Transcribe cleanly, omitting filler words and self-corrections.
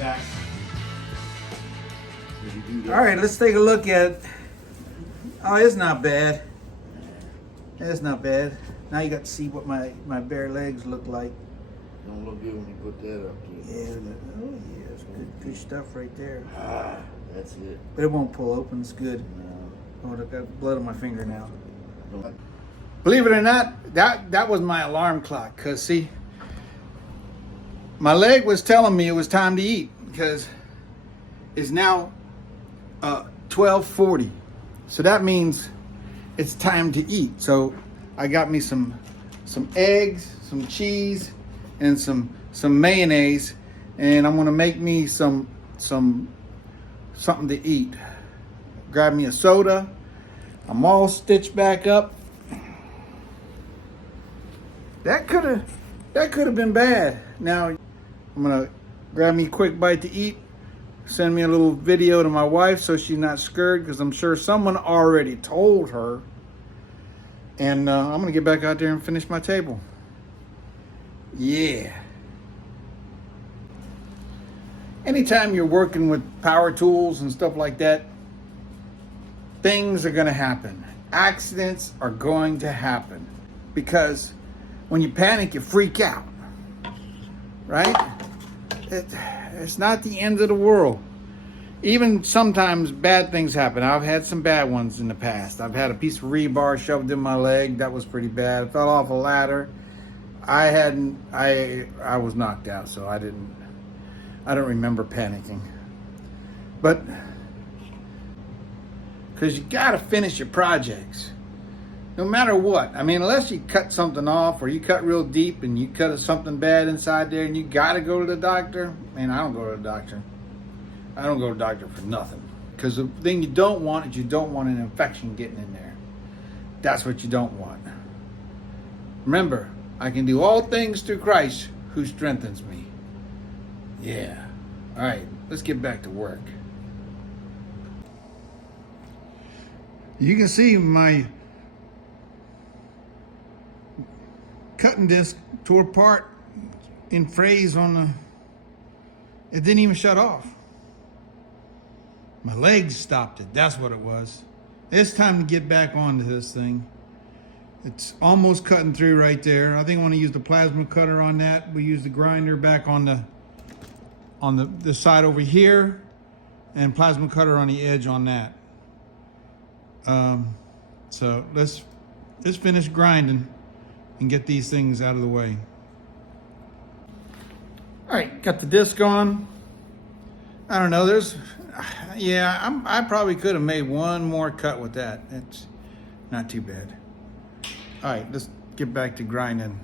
back. All right, let's take a look at it. Oh, it's not bad. It's not bad. Now you got to see what my bare legs look like. Don't look good when you put that up to it. Yeah, oh yeah, it's good stuff right there. Ah, that's it. But it won't pull open, it's good. No. Oh, I got blood on my finger now. Don't. Believe it or not, that was my alarm clock. Cause see, my leg was telling me it was time to eat because it's now 12:40. So that means it's time to eat. So I got me some eggs, some cheese, and some mayonnaise, and I'm gonna make me something to eat. Grab me a soda. I'm all stitched back up. That could have been bad. Now I'm gonna grab me a quick bite to eat. Send me a little video to my wife so she's not scared, because I'm sure someone already told her. And I'm gonna get back out there and finish my table. Yeah. Anytime you're working with power tools and stuff like that, things are gonna happen. Accidents are going to happen, because when you panic, you freak out, right? It's not the end of the world. Even sometimes bad things happen. I've had some bad ones in the past. I've had a piece of rebar shoved in my leg. That was pretty bad. I fell off a ladder. I was knocked out, so I don't remember panicking. But because you got to finish your projects, no matter what. I mean, unless you cut something off or you cut real deep and you cut something bad inside there and you got to go to the doctor. Man, I don't go to the doctor. I don't go to the doctor for nothing. Because the thing you don't want is you don't want an infection getting in there. That's what you don't want. Remember, I can do all things through Christ who strengthens me. Yeah. All right, let's get back to work. You can see my cutting disc tore apart in frays on the, it didn't even shut off. My legs stopped it, that's what it was. It's time to get back onto this thing. It's almost cutting through right there. I think I want to use the plasma cutter on that. We use the grinder back on the side over here, and plasma cutter on the edge on that. So let's finish grinding and get these things out of the way. All right, got the disc on. I don't know, I probably could have made one more cut with that. It's not too bad. All right, let's get back to grinding.